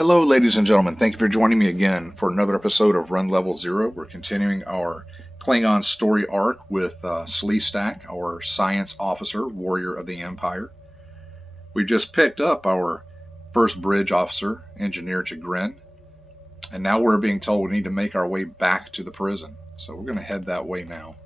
Hello, ladies and gentlemen. Thank you for joining me again for another episode of Run Level 0. We're continuing our Klingon story arc with Sleestak, our science officer, warrior of the Empire. We just picked up our first bridge officer, Engineer Chagrin, and now we're being told we need to make our way back to the prison. So we're going to head that way now.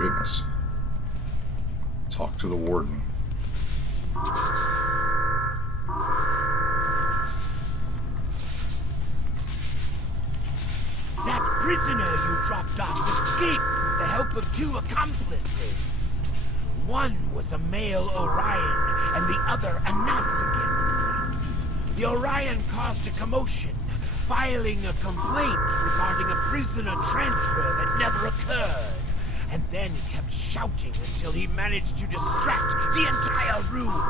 Goodness. Talk to the warden. That prisoner you dropped off escaped with the help of two accomplices. One was a male Orion and the other a Nastigan. The Orion caused a commotion, filing a complaint regarding a prisoner transfer that never occurred. And then he kept shouting until he managed to distract the entire room.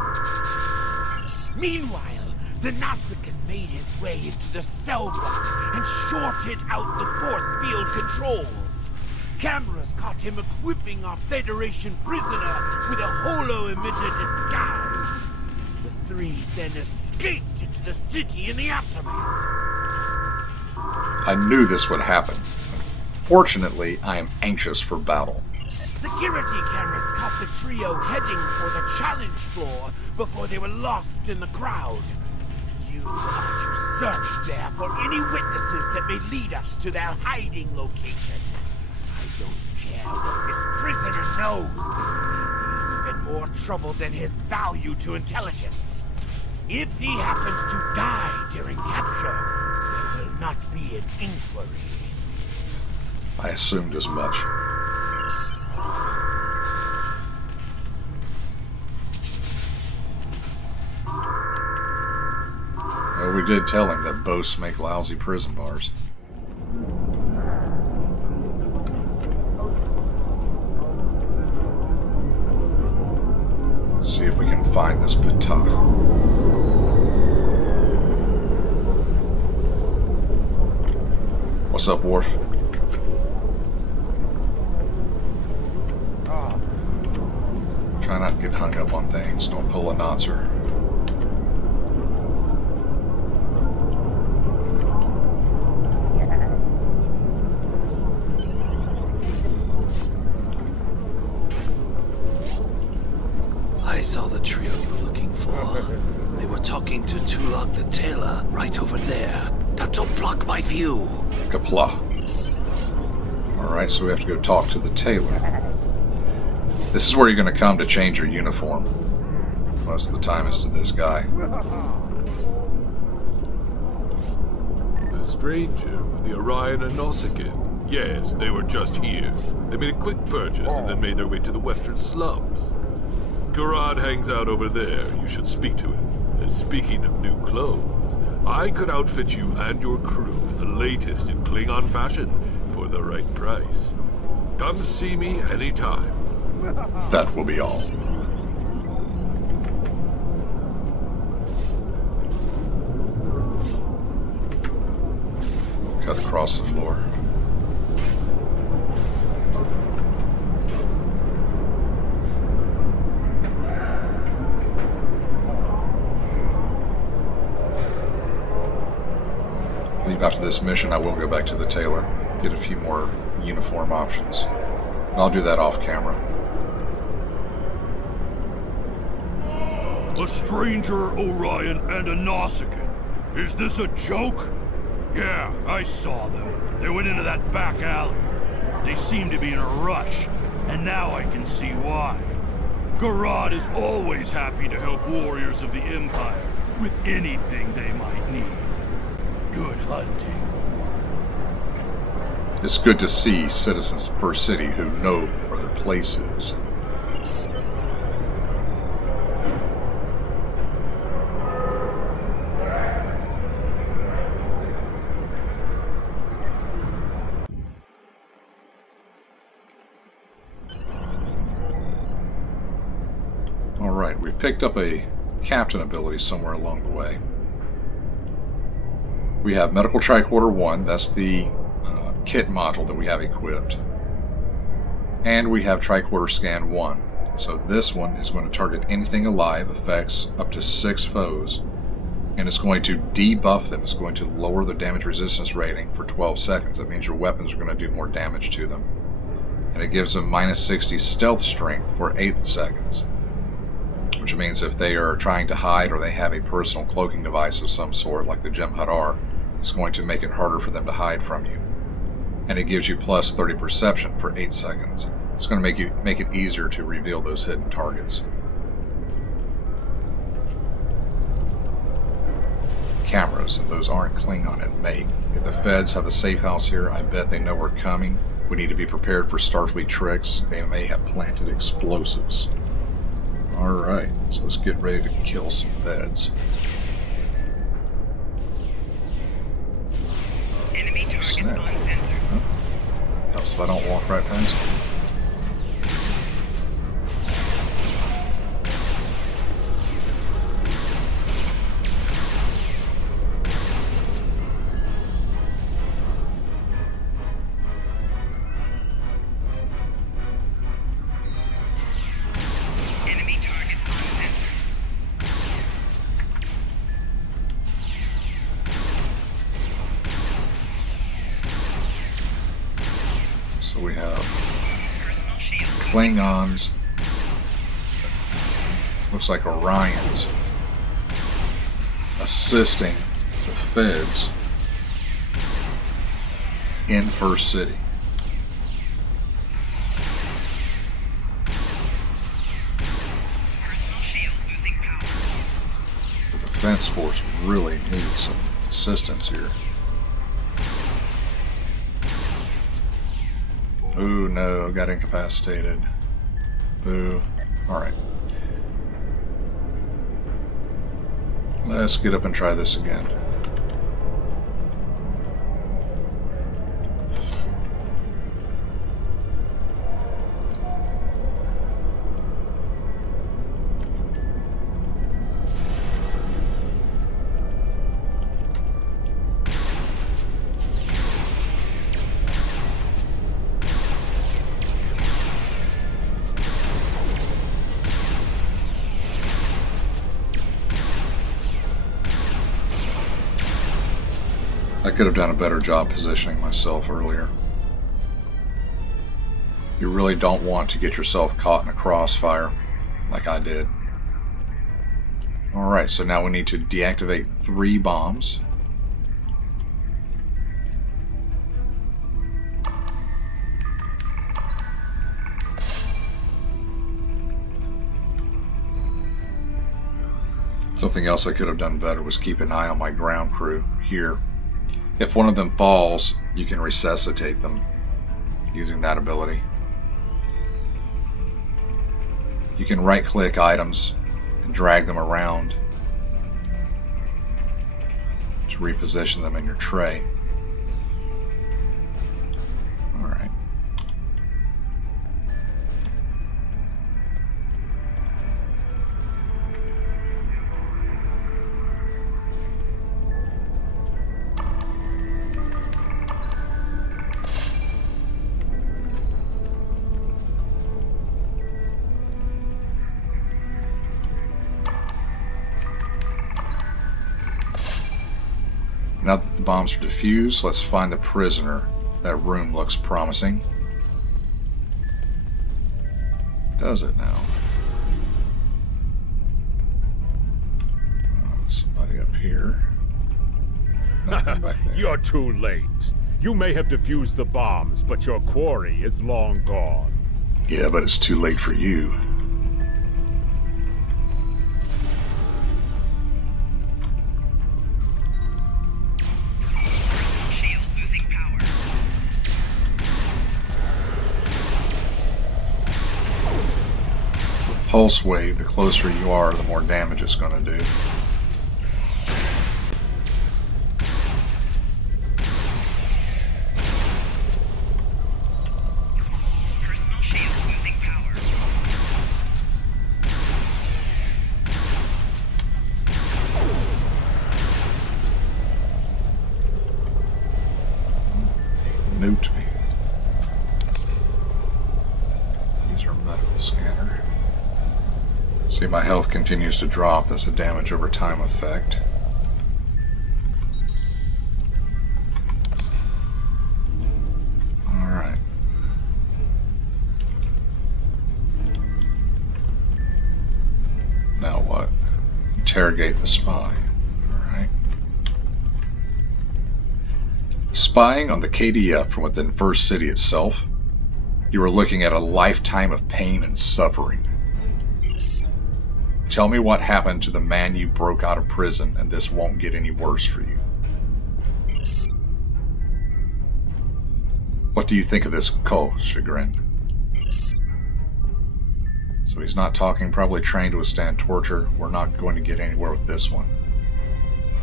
Meanwhile, the Nastigan made his way into the cell block and shorted out the force field controls. Cameras caught him equipping our Federation prisoner with a holo-emitter disguise. The three then escaped into the city in the aftermath. I knew this would happen. Fortunately, I am anxious for battle. Security cameras caught the trio heading for the challenge floor before they were lost in the crowd. You are to search there for any witnesses that may lead us to their hiding location. I don't care what this prisoner knows. He's been more trouble than his value to intelligence. If he happens to die during capture, there will not be an inquiry. I assumed as much. Well, we did tell him that boasts make lousy prison bars. Let's see if we can find this Pata. What's up, Worf? Try not to get hung up on things. Don't pull a notzer. I saw the trio you were looking for. They were talking to Tulok the Tailor right over there. Now don't block my view. Kapla. Alright, so we have to go talk to the tailor. This is where you're going to come to change your uniform. Most of the time it's to this guy. The stranger with the Orion and Nautican. Yes, they were just here. They made a quick purchase and then made their way to the western slums. Garad hangs out over there. You should speak to him. And speaking of new clothes, I could outfit you and your crew in the latest in Klingon fashion for the right price. Come see me anytime. That will be all. Cut across the floor. I believe after this mission I will go back to the tailor, get a few more uniform options. And I'll do that off camera. A stranger, Orion, and a Nautican. Is this a joke? Yeah, I saw them. They went into that back alley. They seem to be in a rush, and now I can see why. Garad is always happy to help warriors of the Empire with anything they might need. Good hunting. It's good to see citizens of First City who know where their place is. picked up a captain ability somewhere along the way. We have Medical Tricorder 1, that's the kit module that we have equipped. And we have Tricorder Scan 1. So this one is going to target anything alive, affects up to 6 foes, and it's going to debuff them. It's going to lower their damage resistance rating for 12 seconds. That means your weapons are going to do more damage to them. And it gives them minus 60 stealth strength for 8 seconds. Which means if they are trying to hide or they have a personal cloaking device of some sort, like the Jem'Hadar, it's going to make it harder for them to hide from you. And it gives you plus 30 perception for 8 seconds. It's going to make it easier to reveal those hidden targets. Cameras, and those aren't Klingon and make. If the feds have a safe house here, I bet they know we're coming. We need to be prepared for Starfleet tricks. They may have planted explosives. Alright, so let's get ready to kill some feds. Enemy target Snap. on sensor. Huh? Helps if I don't walk right past them. Enemy target on sensor. So we have Personal shield. Klingons, looks like Orions, assisting the feds in First City. Personal shield losing power. The Defense Force really needs some assistance here. Ooh, no, got incapacitated. Boo. Alright. Let's get up and try this again. I could have done a better job positioning myself earlier. You really don't want to get yourself caught in a crossfire like I did. Alright, so now we need to deactivate 3 bombs. Something else I could have done better was keep an eye on my ground crew here. If one of them falls, you can resuscitate them using that ability. You can right-click items and drag them around to reposition them in your tray. Alright. Now that the bombs are defused, let's find the prisoner. That room looks promising. Does it now? Somebody up here. Nothing back there. You're too late. You may have defused the bombs, but your quarry is long gone. Yeah, but it's too late for you. Shield losing power. Pulse wave, the closer you are, the more damage it's going to do. Personal shield losing power. new to me. Use our medical scanner. See, my health continues to drop. That's a damage over time effect. Alright. Now what? Interrogate the spy. Alright. Spying on the KDF from within First City itself, you are looking at a lifetime of pain and suffering. Tell me what happened to the man you broke out of prison, and this won't get any worse for you. What do you think of this, Cole? Chagrin. So he's not talking, probably trained to withstand torture. We're not going to get anywhere with this one.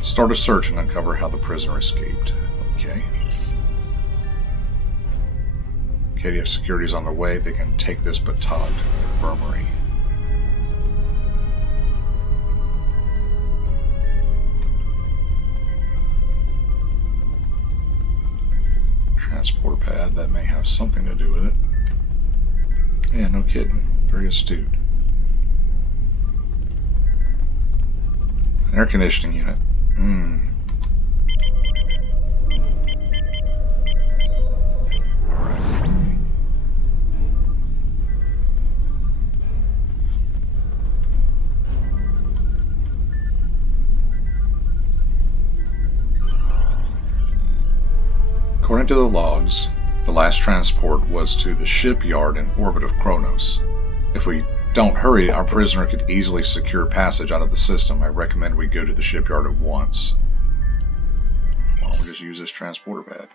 Start a search and uncover how the prisoner escaped. Okay. KDF security is on their way. They can take this baton to the infirmary. Transport pad, that may have something to do with it. Yeah, no kidding. Very astute. An air conditioning unit. According to the logs, the last transport was to the shipyard in orbit of Kronos. If we don't hurry, our prisoner could easily secure passage out of the system. I recommend we go to the shipyard at once. Why don't we just use this transporter pad?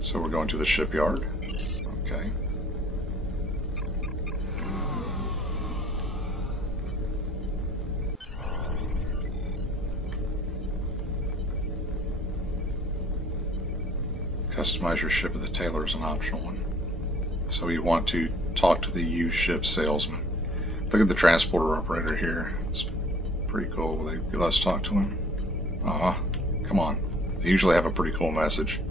So we're going to the shipyard. Okay. Customize your ship with the tailor is an optional one. So you want to talk to the used ship salesman. Look at the transporter operator here. It's pretty cool. Let's talk to him. Come on. They usually have a pretty cool message.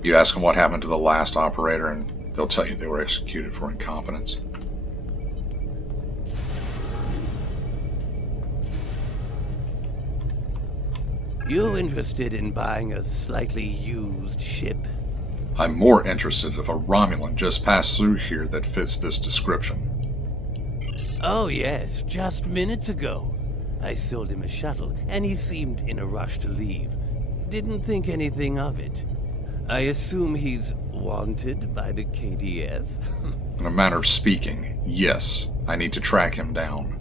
You ask them what happened to the last operator, and they'll tell you they were executed for incompetence. You interested in buying a slightly used ship? I'm more interested if a Romulan just passed through here that fits this description. Oh yes, just minutes ago. I sold him a shuttle, and he seemed in a rush to leave. Didn't think anything of it. I assume he's wanted by the KDF? In a manner of speaking, yes. I need to track him down.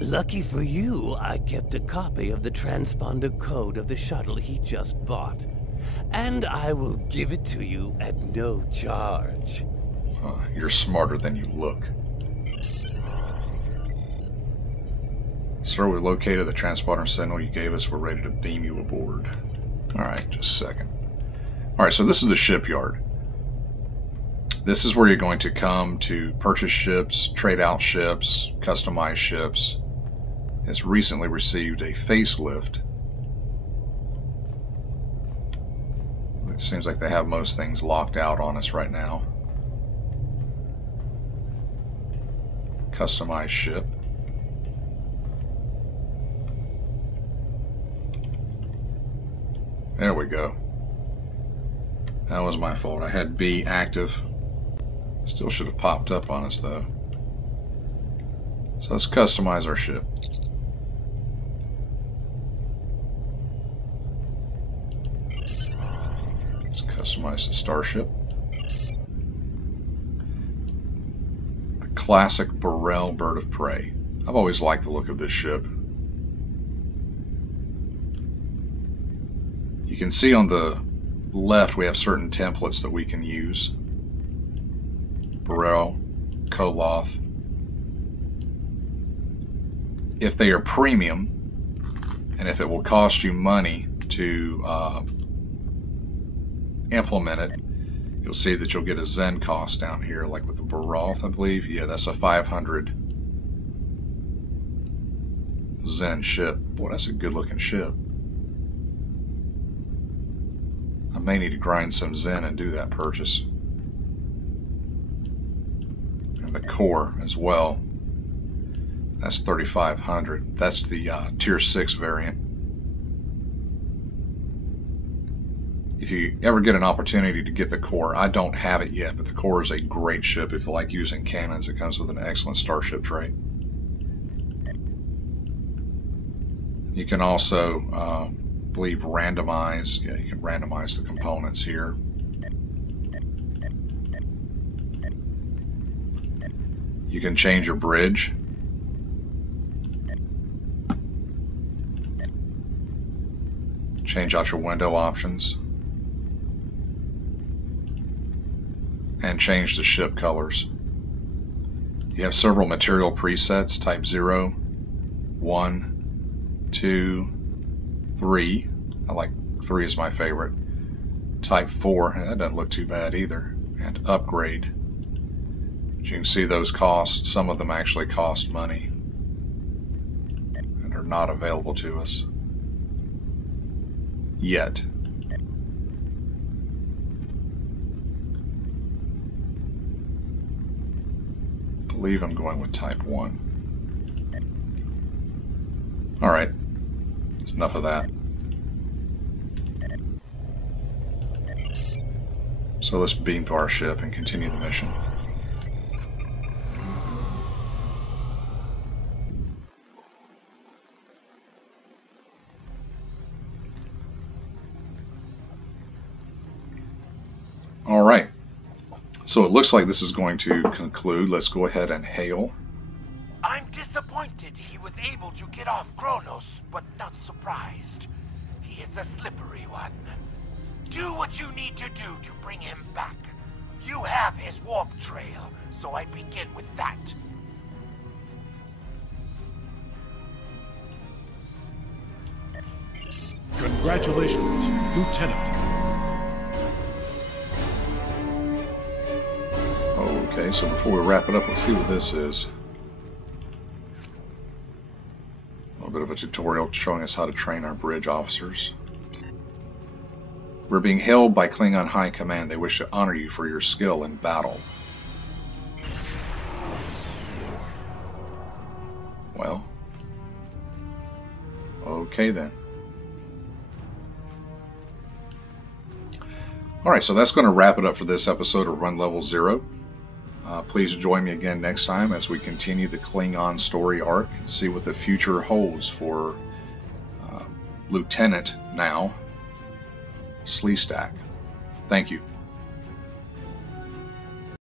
Lucky for you, I kept a copy of the transponder code of the shuttle he just bought. And I will give it to you at no charge. You're smarter than you look. Sir, we located the transponder signal you gave us. We're ready to beam you aboard. Alright, just a second. Alright, so this is the shipyard. This is where you're going to come to purchase ships, trade out ships, customize ships. It's recently received a facelift. It seems like they have most things locked out on us right now. Customize ship. There we go. That was my fault. I had B active. Still should have popped up on us though. So let's customize our ship. Let's customize the starship. The classic Burrell bird of prey. I've always liked the look of this ship. You can see on the left we have certain templates that we can use. Burrell, Koloth. If they are premium, and if it will cost you money to implement it, you'll see that you'll get a Zen cost down here, like with the Baroth, I believe. Yeah, that's a 500 Zen ship. Boy, that's a good looking ship. I may need to grind some Zen and do that purchase. And the core as well. That's 3,500. That's the tier 6 variant. If you ever get an opportunity to get the core, I don't have it yet, but the core is a great ship. If you like using cannons, it comes with an excellent starship trait. You can also, believe, randomize. Yeah, you can randomize the components here. You can change your bridge. Change out your window options. And change the ship colors. You have several material presets, type 0, 1, 2, 3. I like 3 is my favorite. Type 4, and that doesn't look too bad either. And upgrade. As you can see, those cost, some of them actually cost money and are not available to us yet. I believe I'm going with type 1. Alright, that's enough of that. So let's beam to our ship and continue the mission. Alright, so it looks like this is going to conclude. Let's go ahead and hail. I'm disappointed he was able to get off Kronos, but not surprised. He is a slippery one. Do what you need to do to bring him back. You have his warp trail, so I begin with that. Congratulations, Lieutenant. Okay, so before we wrap it up, let's see what this is. A little bit of a tutorial showing us how to train our bridge officers. We're being hailed by Klingon High Command. They wish to honor you for your skill in battle. Well, okay then. Alright, so that's going to wrap it up for this episode of Run Level 0. Please join me again next time as we continue the Klingon story arc and see what the future holds for Lieutenant now, Sleestak. Thank you.